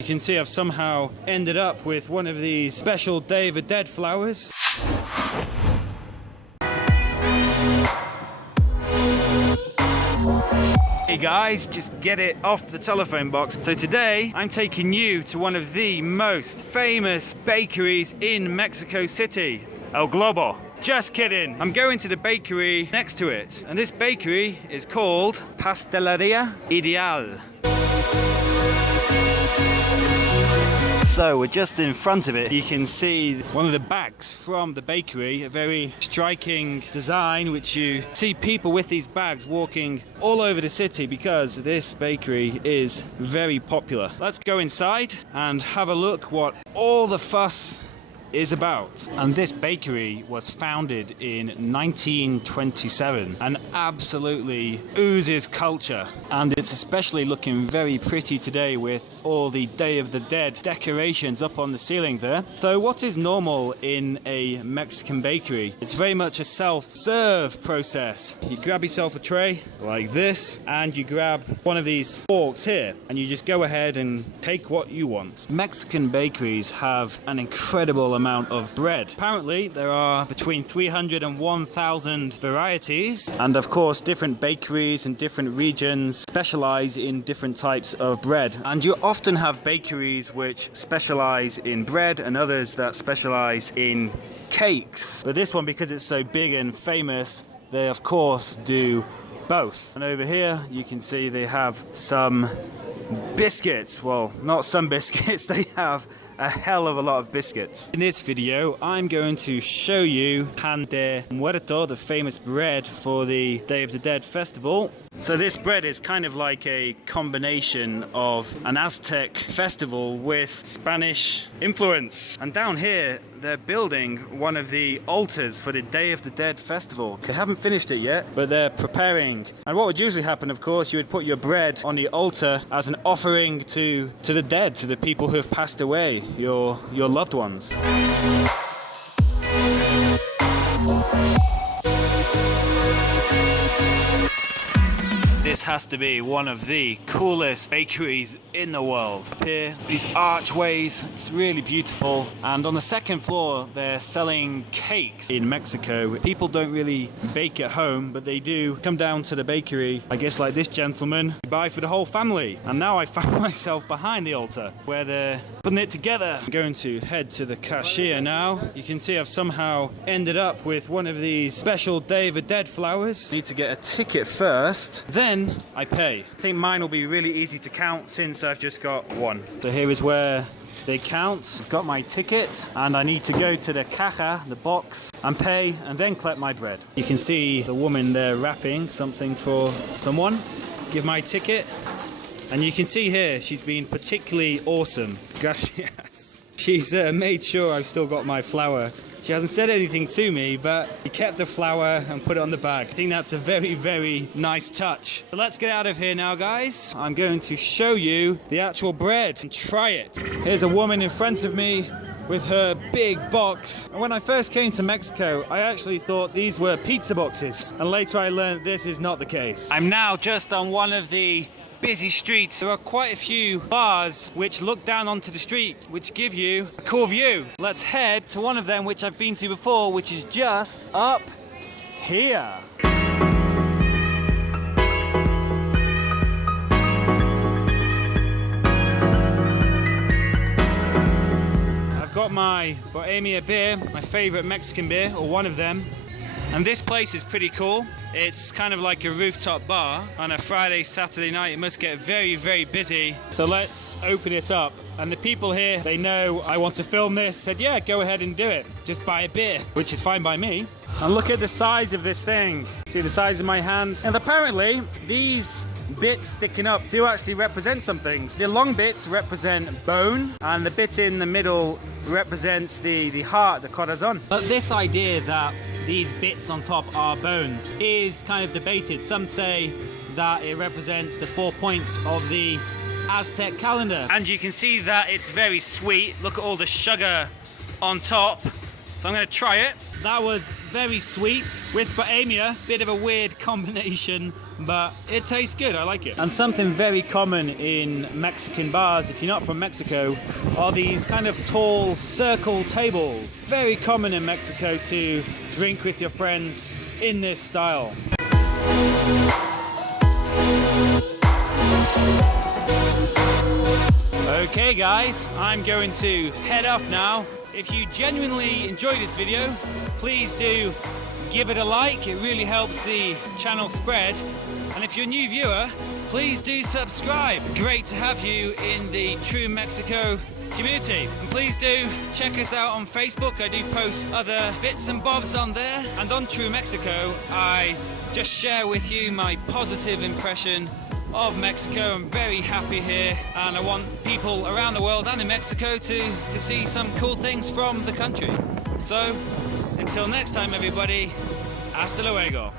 You can see I've somehow ended up with one of these special Day of the Dead flowers. Hey guys, just get it off the telephone box. So today I'm taking you to one of the most famous bakeries in Mexico City, El Globo. Just kidding. I'm going to the bakery next to it, and this bakery is called Pastelería Ideal. So we're just in front of it. You can see one of the bags from the bakery, a very striking design, which you see people with these bags walking all over the city because this bakery is very popular. Let's go inside and have a look what all the fuss is about. And this bakery was founded in 1927 and absolutely oozes culture, and it's especially looking very pretty today with all the Day of the Dead decorations up on the ceiling there. So what is normal in a Mexican bakery? It's very much a self-serve process. You grab yourself a tray like this and you grab one of these forks here and you just go ahead and take what you want. Mexican bakeries have an incredible amount of bread. Apparently there are between 300 and 1,000 varieties, and of course different bakeries in different regions specialize in different types of bread, and you often have bakeries which specialize in bread and others that specialize in cakes. But this one, because it's so big and famous, they of course do both. And over here you can see they have some biscuits. Well, not some biscuits, they have a hell of a lot of biscuits. In this video, I'm going to show you Pan de Muerto, the famous bread for the Day of the Dead festival. So this bread is kind of like a combination of an Aztec festival with Spanish influence. And down here, they're building one of the altars for the Day of the Dead festival. They haven't finished it yet, but they're preparing. And what would usually happen, of course, you would put your bread on the altar as an offering to the dead, to the people who have passed away, your loved ones. This has to be one of the coolest bakeries in the world. Up here, these archways, it's really beautiful. And on the second floor, they're selling cakes. In Mexico, people don't really bake at home, but they do come down to the bakery, I guess like this gentleman, buy for the whole family. And now I found myself behind the altar where they're putting it together. I'm going to head to the cashier now. You can see I've somehow ended up with one of these special Day of the Dead flowers. I need to get a ticket first, then I pay. I think mine will be really easy to count since I've just got one. So here is where they count. I've got my ticket and I need to go to the caja, the box, and pay and then collect my bread. You can see the woman there wrapping something for someone. Give my ticket. And you can see here she's been particularly awesome. Gracias. She's made sure I've still got my flour. She hasn't said anything to me, but she kept the flour and put it on the bag. I think that's a very, very nice touch. So let's get out of here now, guys. I'm going to show you the actual bread and try it. Here's a woman in front of me with her big box. And when I first came to Mexico, I actually thought these were pizza boxes. And later I learned this is not the case. I'm now just on one of the busy streets. There are quite a few bars which look down onto the street, which give you a cool view. Let's head to one of them which I've been to before, which is just up here. I've got my Bohemia beer, my favorite Mexican beer, or one of them. And this place is pretty cool. It's kind of like a rooftop bar. On a Friday, Saturday night, it must get very, very busy. So let's open it up. And the people here, they know I want to film this. Said, yeah, go ahead and do it. Just buy a beer, which is fine by me. And look at the size of this thing. See the size of my hand? And apparently, these bits sticking up do actually represent something. The long bits represent bone, and the bit in the middle represents the heart, the corazon. But this idea that these bits on top are bones is kind of debated. Some say that it represents the 4 points of the Aztec calendar. And you can see that it's very sweet. Look at all the sugar on top. So I'm going to try it. That was very sweet with Bohemia. Bit of a weird combination, but it tastes good. I like it. And something very common in Mexican bars, if you're not from Mexico, are these kind of tall circle tables. Very common in Mexico to drink with your friends in this style. Okay guys, I'm going to head off now. If you genuinely enjoyed this video, please do give it a like. It really helps the channel spread. And if you're a new viewer, please do subscribe. Great to have you in the True Mexico community. And please do check us out on Facebook. I do post other bits and bobs on there. And on True Mexico, I just share with you my positive impression of Mexico. I'm very happy here, and I want people around the world and in Mexico to see some cool things from the country. So until next time everybody, hasta luego.